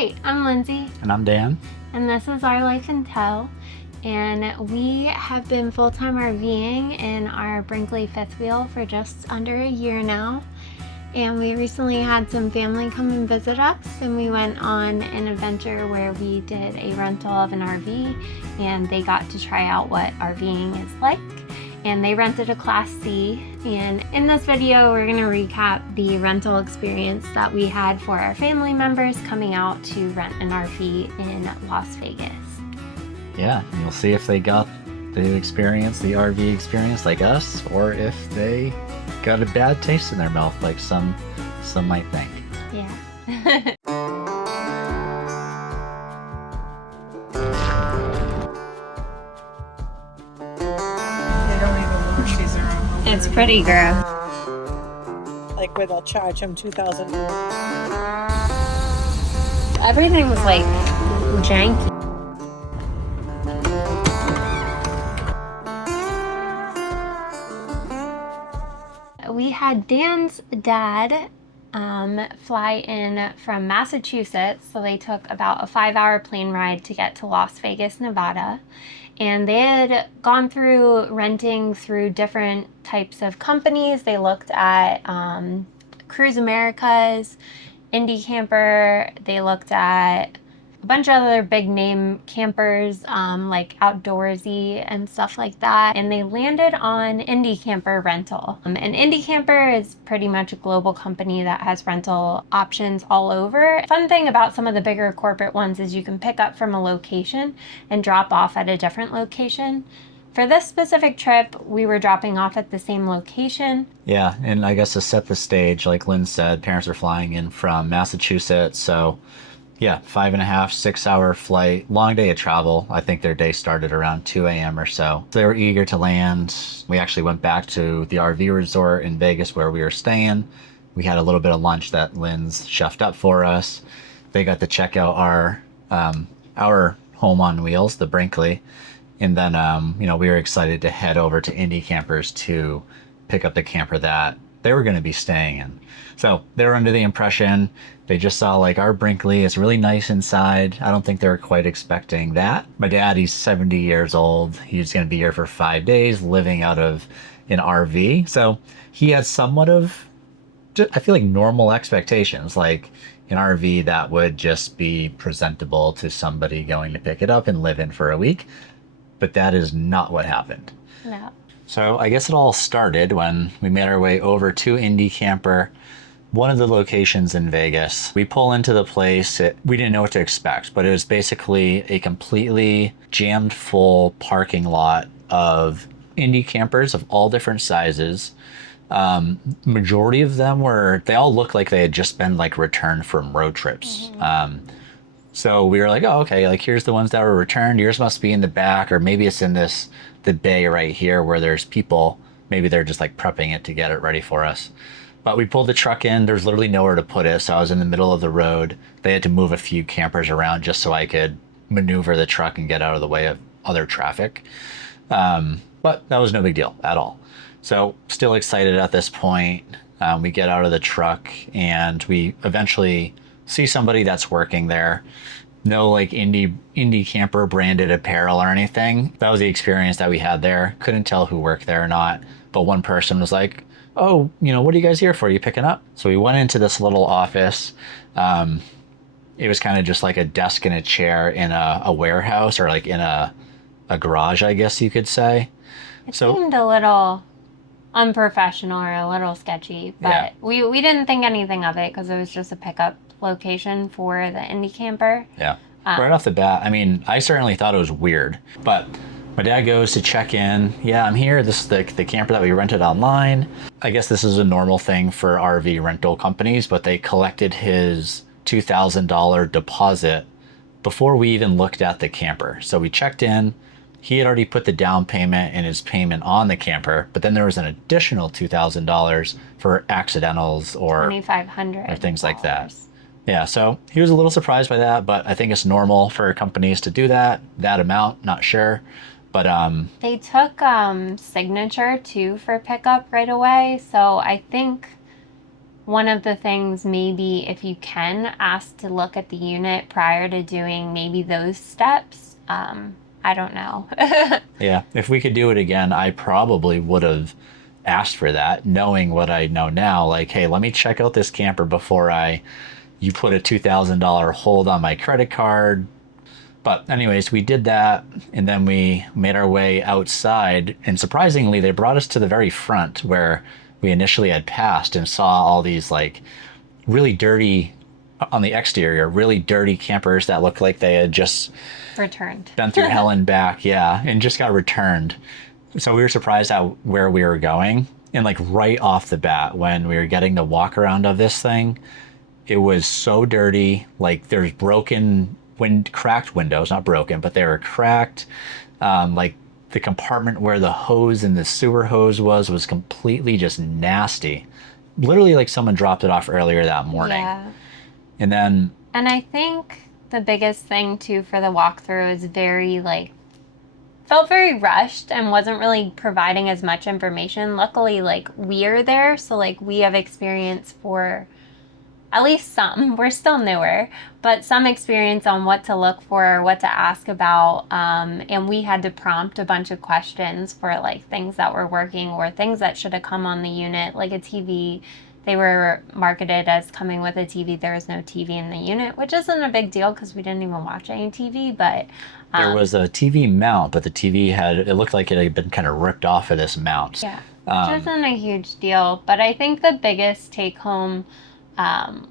Hi, I'm Lindsay. And I'm Dan. And this is Our Life in Tow. And we have been full-time RVing in our Brinkley fifth wheel for just under a year now. And we recently had some family come and visit us, and we went on an adventure where we did a rental of an RV, and they got to try out what RVing is like. And they rented a Class C. And in this video, we're gonna recap the rental experience that we had for our family members coming out to rent an RV in Las Vegas. Yeah, and you'll see if they got the experience, the RV experience like us, or if they got a bad taste in their mouth like some might think. Yeah. It's pretty gross. Like where they'll charge them $2,000. Everything was like janky. We had Dan's dad fly in from Massachusetts, so they took about a 5-hour plane ride to get to Las Vegas, Nevada. And they had gone through renting through different types of companies. They looked at Cruise Americas, Indie Camper. They looked at a bunch of other big name campers like Outdoorsy and stuff like that. And they landed on Indie Camper Rental. And Indie Camper is pretty much a global company that has rental options all over. Fun thing about some of the bigger corporate ones is you can pick up from a location and drop off at a different location. For this specific trip, we were dropping off at the same location. Yeah, and I guess to set the stage, like Lynn said, parents are flying in from Massachusetts, so yeah, 5.5, 6-hour flight, long day of travel. I think their day started around 2 a.m. or so. They were eager to land. We actually went back to the RV resort in Vegas where we were staying. We had a little bit of lunch that Lynn's chefed up for us. They got to check out our home on wheels, the Brinkley. And then, we were excited to head over to Indie Campers to pick up the camper that they were going to be staying in. So they were under the impression, they just saw like our Brinkley is really nice inside. I don't think they were quite expecting that. My dad, he's 70 years old. He's going to be here for 5 days living out of an RV. So he had somewhat of, I feel like, normal expectations, like an RV that would just be presentable to somebody going to pick it up and live in for a week. But that is not what happened. No. So I guess it all started when we made our way over to Indie Camper, one of the locations in Vegas. We pull into the place. We didn't know what to expect, but it was basically a completely jammed full parking lot of Indie Campers of all different sizes. Majority of them they all looked like they had just been like returned from road trips. Mm-hmm. So we were like, oh, okay, like here's the ones that were returned. Yours must be in the back, or maybe it's in the bay right here where there's people. Maybe they're just like prepping it to get it ready for us. But we pulled the truck in. There's literally nowhere to put it. So I was in the middle of the road. They had to move a few campers around just so I could maneuver the truck and get out of the way of other traffic. But that was no big deal at all. So still excited at this point. We get out of the truck and we eventually see somebody that's working there. No like indie camper branded apparel or anything. That was the experience that we had there. Couldn't tell who worked there or not. But one person was like, oh, what are you guys here for? Are you picking up? So we went into this little office. It was kind of just like a desk and a chair in a warehouse, or like in a garage, I guess you could say. It seemed a little unprofessional or a little sketchy, but yeah. We didn't think anything of it because it was just a pickup location for the Indie Camper. Yeah. Right off the bat, I mean, I certainly thought it was weird, but my dad goes to check in. Yeah, I'm here. This is the camper that we rented online. I guess this is a normal thing for RV rental companies, but they collected his $2,000 deposit before we even looked at the camper. So we checked in. He had already put the down payment and his payment on the camper, but then there was an additional $2,000 for accidentals or $2,500 or things like that. Yeah, so he was a little surprised by that, but I think it's normal for companies to do that amount, not sure. But they took signature too for pickup right away, so I think one of the things, maybe if you can ask to look at the unit prior to doing maybe those steps. I don't know. Yeah, if we could do it again, I probably would have asked for that, knowing what I know now. Like, hey, let me check out this camper before you put a $2,000 hold on my credit card. But anyways, we did that, and then we made our way outside, and surprisingly, they brought us to the very front where we initially had passed and saw all these like really dirty, on the exterior, really dirty campers that looked like they had just Returned. been through hell and back, yeah, and just got returned. So we were surprised at where we were going, and like right off the bat when we were getting the walk around of this thing, it was so dirty. Like there's cracked windows, not broken, but they were cracked. Like the compartment where the hose and the sewer hose was completely just nasty. Literally like someone dropped it off earlier that morning. Yeah. And then And I think the biggest thing too for the walkthrough is felt very rushed and wasn't really providing as much information. Luckily, like we're there, so like we have experience for at least some. We're still newer, but some experience on what to look for, what to ask about. And we had to prompt a bunch of questions for like things that were working or things that should have come on the unit, like a TV. They were marketed as coming with a TV. There was no TV in the unit, which isn't a big deal because we didn't even watch any TV, but there was a TV mount, but the TV it looked like it had been kind of ripped off of this mount. yeah, which isn't a huge deal. But I think the biggest take home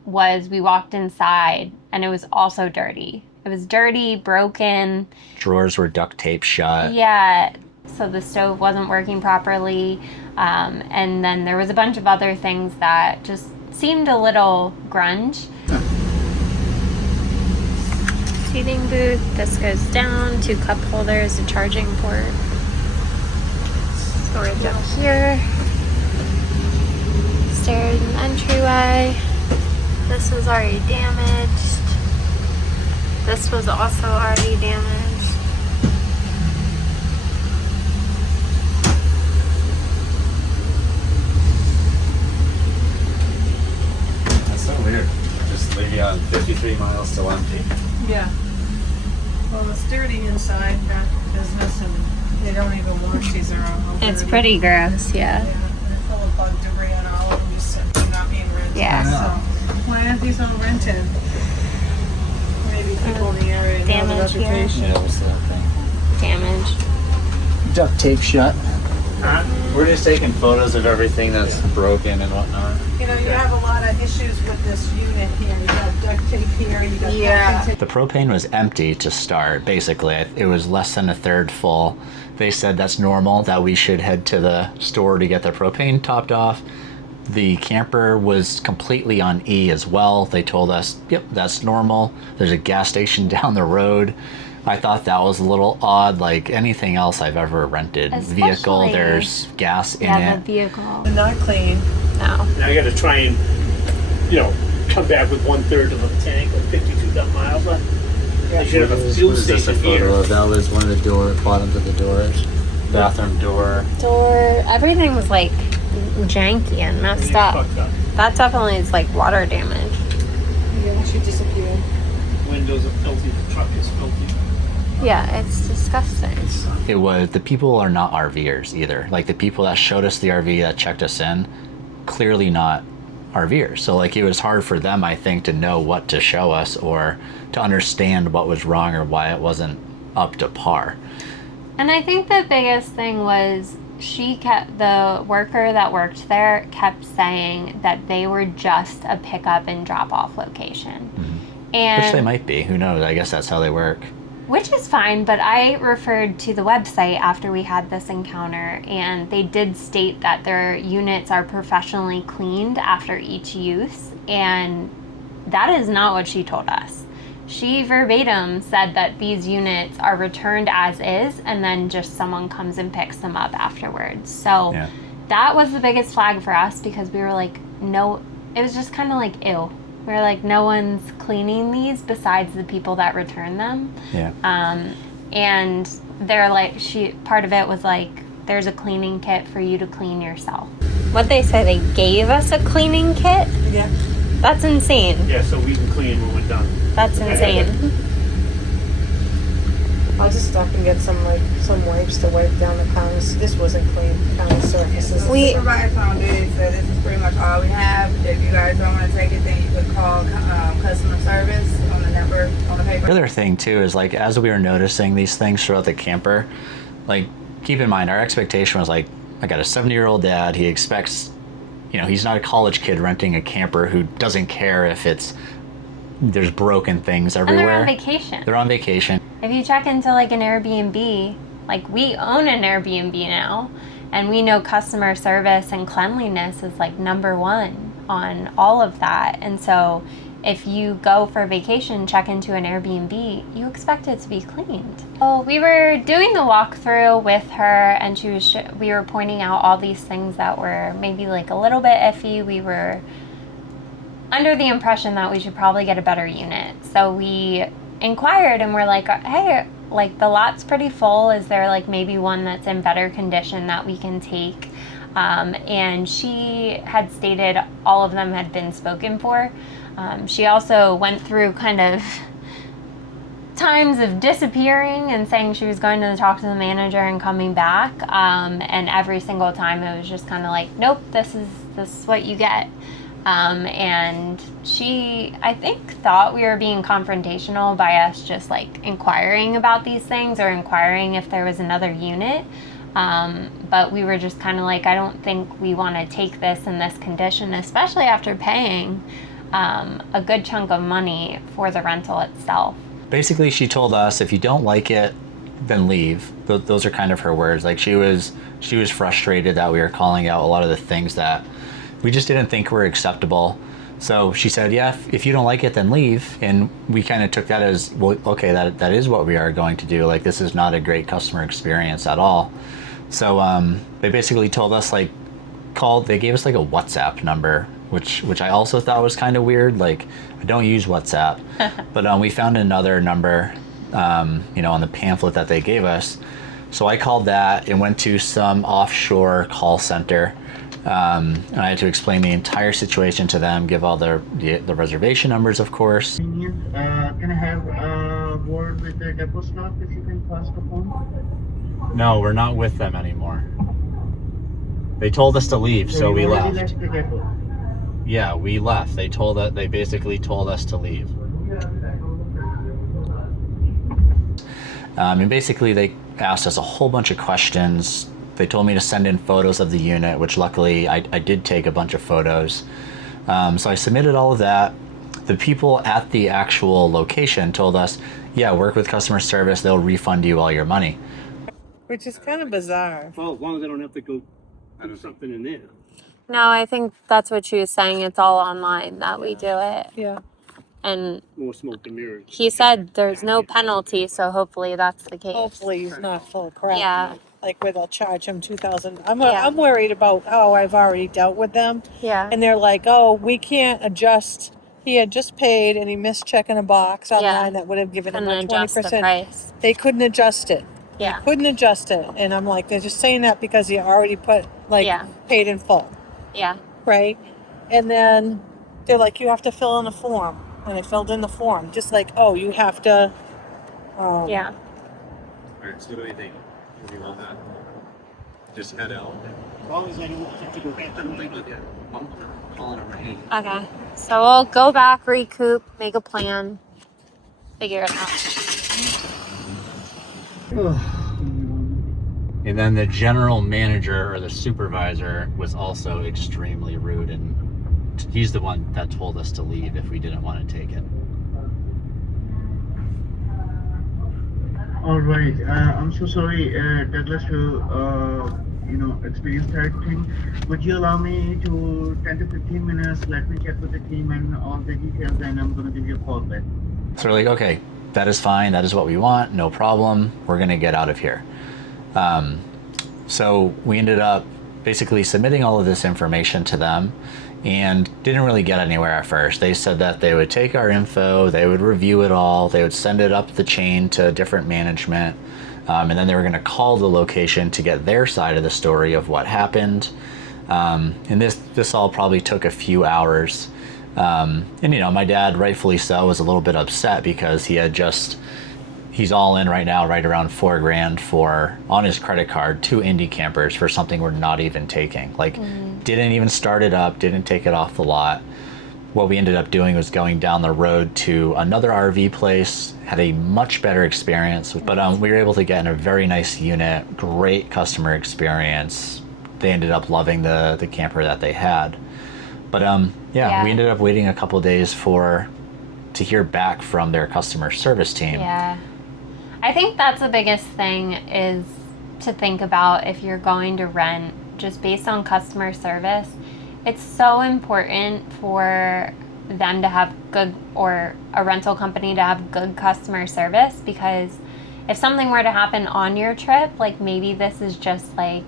was we walked inside and it was also dirty. It was dirty, broken. Drawers were duct taped shut. Yeah, so the stove wasn't working properly. And then there was a bunch of other things that just seemed a little grunge. Seating booth, this goes down, 2 cup holders, a charging port. Storage up here. Stairs and entryway. This was already damaged. This was also already damaged. That's so weird. Just leave on 53 miles still empty. Yeah. Well, it's dirty inside that business, and they don't even wash these around. It's pretty gross, yeah. Yeah, they're full of bug debris on all of them, just simply not being rented. Yeah. So, why aren't these all rented? Maybe people in the area know the Damage here. reputation. Yeah, what's that thing? Damage. Duct tape shut. We're just taking photos of everything that's broken and whatnot. You know, you have a lot of issues with this unit here. You got duct tape here, you got packing tape. The propane was empty to start, basically. It was less than a third full. They said that's normal, that we should head to the store to get the propane topped off. The camper was completely on E as well. They told us, yep, that's normal. There's a gas station down the road. I thought that was a little odd, like anything else I've ever rented. Vehicle, Especially- there's gas in Yeah, the it. vehicle. They're not clean. No. Now you got to try and, come back with 1/3 of a tank or 52,000 miles left. You should have a fuel station here. That was one of the bottoms of the doors. Bathroom door. Door, everything was like janky and messed up. Fucked up. That definitely is like water damage. Yeah, she disappeared. Windows are filthy. The truck is filthy. Yeah, it's disgusting. The people are not RVers either. Like the people that showed us the RV that checked us in, clearly not RVers. So like it was hard for them, I think, to know what to show us or to understand what was wrong or why it wasn't up to par. And I think the biggest thing was the worker that worked there kept saying that they were just a pickup and drop off location. And Which they might be. Who knows? I guess that's how they work. which is fine, but I referred to the website after we had this encounter, and they did state that their units are professionally cleaned after each use, and that is not what she told us. She verbatim said that these units are returned as is, and then just someone comes and picks them up afterwards. So Yeah. that was the biggest flag for us, because we were like, no, it was just kind of like, ew. We were like, no one's cleaning these besides the people that return them. Yeah. And they're like, part of it was like, there's a cleaning kit for you to clean yourself. what they say, they gave us a cleaning kit. Yeah. That's insane. Yeah, so we can clean when we're done. That's insane. I'll just stop and get some wipes to wipe down the counters. This wasn't clean, counter surfaces. We- Supervisor told me, so this is pretty much all we have. If you guys don't want to take it, then you could call customer service on the number on the paper. The other thing too is like as we were noticing these things throughout the camper, like keep in mind our expectation was like I got a 70-year-old dad. He expects, you know, he's not a college kid renting a camper who doesn't care if there's broken things And everywhere. they're on vacation. They're on vacation. If you check into like an Airbnb, like we own an Airbnb now, and we know customer service and cleanliness is like number one on all of that. And so if you go for vacation, check into an Airbnb, you expect it to be cleaned. Well, we were doing the walkthrough with her, and we were pointing out all these things that were maybe like a little bit iffy. We were under the impression that we should probably get a better unit. So we inquired and we're like, hey, like the lot's pretty full. Is there like maybe one that's in better condition that we can take? And she had stated all of them had been spoken for. She also went through kind of times of disappearing and saying she was going to talk to the manager and coming back. And every single time it was just kind of like, nope, this is what you get. And she, I think, thought we were being confrontational by us just like inquiring about these things or inquiring if there was another unit. But we were just kind of like, I don't think we want to take this in this condition, especially after paying a good chunk of money for the rental itself. Basically, she told us if you don't like it, then leave. Those are kind of her words. Like she was frustrated that we were calling out a lot of the things that we just didn't think were acceptable. So she said, yeah, if you don't like it, then leave. And we kind of took that as, well, okay, that is what we are going to do. Like, this is not a great customer experience at all. So they basically told us, like, they gave us like a WhatsApp number, which I also thought was kind of weird. Like, I don't use WhatsApp, but we found another number, you know, on the pamphlet that they gave us. So I called that and went to some offshore call center. And I had to explain the entire situation to them, give all the reservation numbers, of course. Can I have a word with the depot staff if you can pass the phone? No, we're not with them anymore. They told us to leave, so we you already left. The depot. Yeah, we left. They basically told us to leave. And basically they asked us a whole bunch of questions. They told me to send in photos of the unit, which luckily I did take a bunch of photos. So I submitted all of that. The people at the actual location told us, yeah, work with customer service. They'll refund you all your money. Which is kind of bizarre. Well, as long as I don't have to go do something in there. No, I think that's what she was saying. It's all online that we do it. Yeah. And More smoke and mirrors. he said there's no penalty, so hopefully that's the case. Hopefully he's not full crap. Yeah. Like where they'll charge him $2,000. Yeah. I'm worried about how I've already dealt with them. Yeah. And they're like, oh, we can't adjust. He had just paid and he missed checking a box online that would have given him Couldn't a adjust the 20%. price. They couldn't adjust it. Yeah. Couldn't adjust it. And I'm like, they're just saying that because you already paid in full. Yeah. Right? And then they're like, you have to fill in a form. And I filled in the form. Just like, oh, you have to. Yeah. Alright, so what do you think? Do you want that? Just head out. As long as I don't have to go back to the I'm calling it right now. Okay. So we'll go back, recoup, make a plan, figure it out. And then the general manager or the supervisor was also extremely rude, and he's the one that told us to leave if we didn't want to take it. All right. I'm so sorry, Douglas, to experience that thing. Would you allow me to 10 to 15 minutes? Let me check with the team and all the details, and I'm going to give you a call back. So we're like, okay, that is fine. That is what we want. No problem. We're going to get out of here. So we ended up basically submitting all of this information to them and didn't really get anywhere at first. They said that they would take our info, they would review it all, they would send it up the chain to different management, and then they were going to call the location to get their side of the story of what happened. And this all probably took a few hours. And my dad, rightfully so, was a little bit upset because he's all in right now, right around $4,000 on his credit card, 2 Indy campers for something we're not even taking. Didn't even start it up, didn't take it off the lot. What we ended up doing was going down the road to another RV place, had a much better experience, but we were able to get in a very nice unit, great customer experience. They ended up loving the camper that they had. But we ended up waiting a couple of days to hear back from their customer service team. Yeah. I think that's the biggest thing is to think about if you're going to rent, just based on customer service. It's so important for them to have good, or a rental company to have good customer service, because if something were to happen on your trip, like maybe this is just like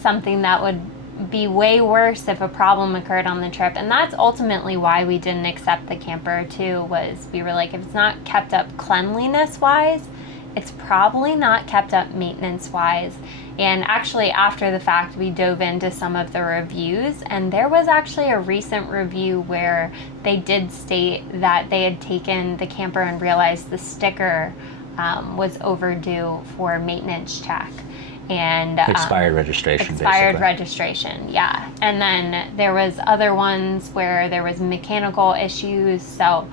something that would be way worse if a problem occurred on the trip. And that's ultimately why we didn't accept the camper too, was we were like, if it's not kept up cleanliness wise, it's probably not kept up maintenance wise. And actually after the fact, we dove into some of the reviews, and there was actually a recent review where they did state that they had taken the camper and realized the sticker was overdue for maintenance check. And expired registration, expired basically. registration, yeah. And then there was other ones where there was mechanical issues. So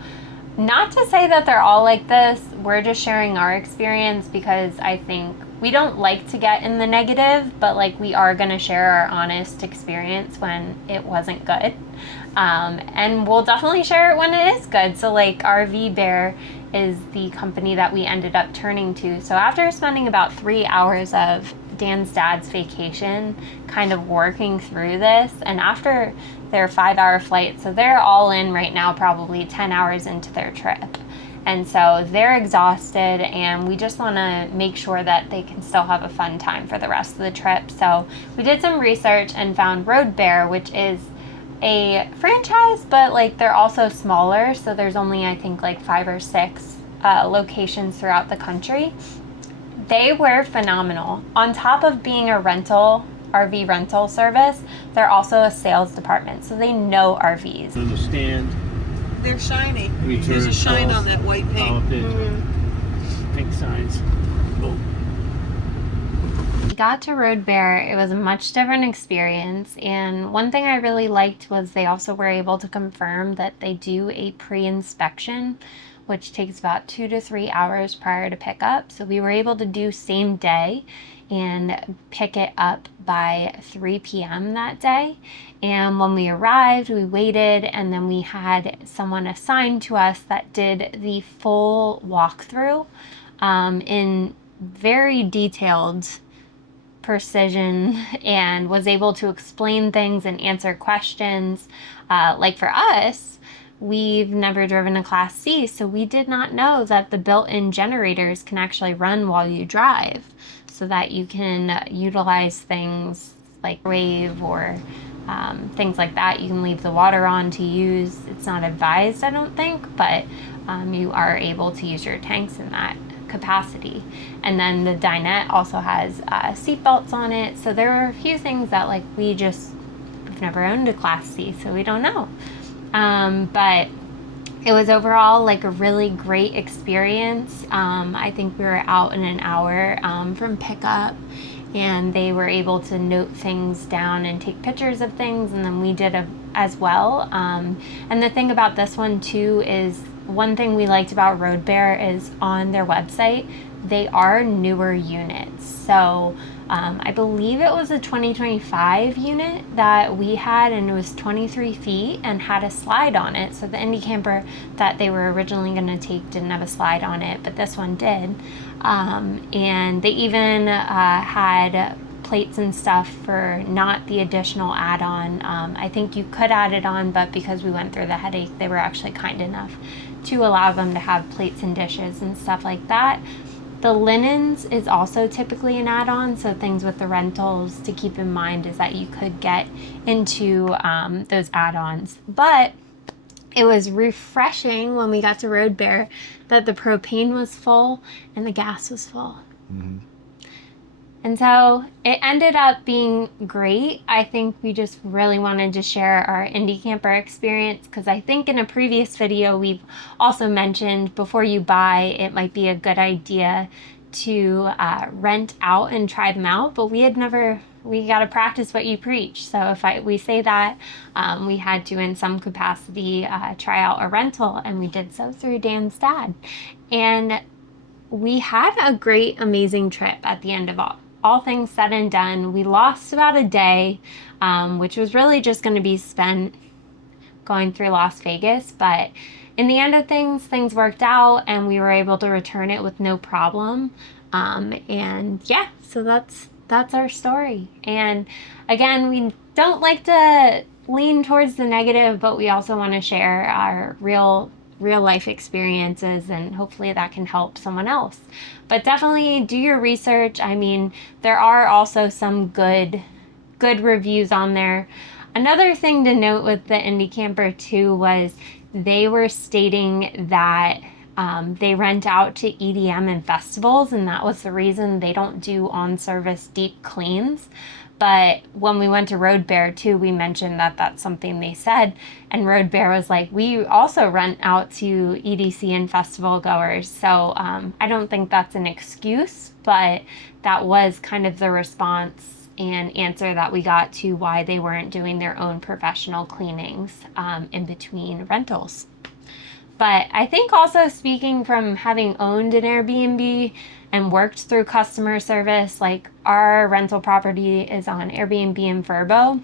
not to say that they're all like this, we're just sharing our experience, because I think we don't like to get in the negative, but like we are going to share our honest experience when it wasn't good. And we'll definitely share it when it is good. So like RV Bear is the company that we ended up turning to. So after spending about 3 hours of Dan's dad's vacation kind of working through this, and after their 5-hour flight, so they're all in right now probably 10 hours into their trip, and so they're exhausted, and we just want to make sure that they can still have a fun time for the rest of the trip. So we did some research and found Road Bear, which is a franchise, but like they're also smaller, so there's only I think like 5 or 6 locations throughout the country. They were phenomenal. On top of being a RV rental service, they're also a sales department, so they know RVs. Understand. They're shiny. Return There's a shine calls, on that white paint. Pink signs. Oh. We got to Road Bear, it was a much different experience, and one thing I really liked was they also were able to confirm that they do a pre-inspection, which takes about 2 to 3 hours prior to pickup. So we were able to do same day and pick it up by 3 p.m. that day. And when we arrived, we waited, and then we had someone assigned to us that did the full walkthrough in very detailed precision, and was able to explain things and answer questions. Like for us, we've never driven a Class C, so we did not know that the built-in generators can actually run while you drive, so that you can utilize things like wave or things like that. You can leave the water on to use. It's not advised, I don't think, but you are able to use your tanks in that capacity. And then the dinette also has seat belts on it, so there are a few things that like we've never owned a Class C, so we don't know. But it was overall like a really great experience. I think we were out in an hour from pickup, and they were able to note things down and take pictures of things, and then we did as well. And the thing about this one too is, one thing we liked about Road Bear is on their website, they are newer units. So I believe it was a 2025 unit that we had, and it was 23 feet and had a slide on it. So the Indy camper that they were originally going to take didn't have a slide on it, but this one did. And they even had plates and stuff for not the additional add-on. I think you could add it on, but because we went through the headache, they were actually kind enough to allow them to have plates and dishes and stuff like that. The linens is also typically an add-on, so things with the rentals to keep in mind is that you could get into those add-ons. But it was refreshing when we got to Road Bear that the propane was full and the gas was full. Mm-hmm. And so it ended up being great. I think we just really wanted to share our Indie Camper experience because I think in a previous video we've also mentioned before you buy, it might be a good idea to rent out and try them out, but we got to practice what you preach. So if we say that, we had to in some capacity try out a rental, and we did so through Dan's dad. And we had a great, amazing trip at the end of all things said and done. We lost about a day, which was really just going to be spent going through Las Vegas. But in the end of things worked out, and we were able to return it with no problem. And yeah, so that's our story. And again, we don't like to lean towards the negative, but we also want to share our real life experiences, and hopefully that can help someone else. But definitely do your research. I mean, there are also some good reviews on there. Another thing to note with the Indie Camper too was they were stating that they rent out to EDM and festivals, and that was the reason they don't do on-service deep cleans. But when we went to Road Bear too, we mentioned that that's something they said, and Road Bear was like, we also rent out to EDC and festival goers. So I don't think that's an excuse, but that was kind of the response and answer that we got to why they weren't doing their own professional cleanings in between rentals. But I think also, speaking from having owned an Airbnb and worked through customer service, like our rental property is on Airbnb in Vrbo,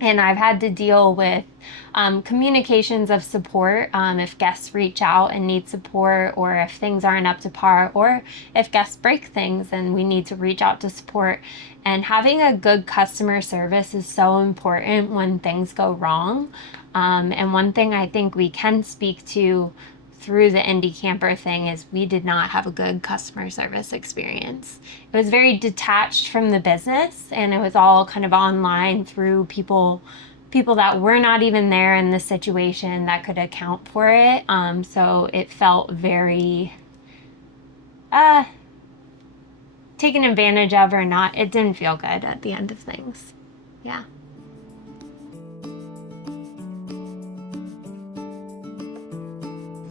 and I've had to deal with communications of support if guests reach out and need support, or if things aren't up to par, or if guests break things and we need to reach out to support. And having a good customer service is so important when things go wrong. And one thing I think we can speak to through the Indie Camper thing is we did not have a good customer service experience. It was very detached from the business, and it was all kind of online through people that were not even there in the situation that could account for it. So it felt very taken advantage of, or not. It didn't feel good at the end of things. Yeah.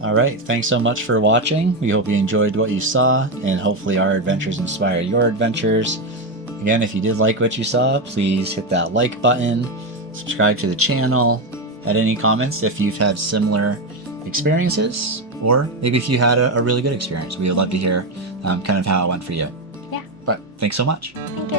All right, thanks so much for watching. We hope you enjoyed what you saw, and hopefully our adventures inspire your adventures. Again, if you did like what you saw, please hit that like button, subscribe to the channel, add any comments if you've had similar experiences, or maybe if you had a really good experience. We would love to hear kind of how it went for you. Yeah. But thanks so much. Thank you.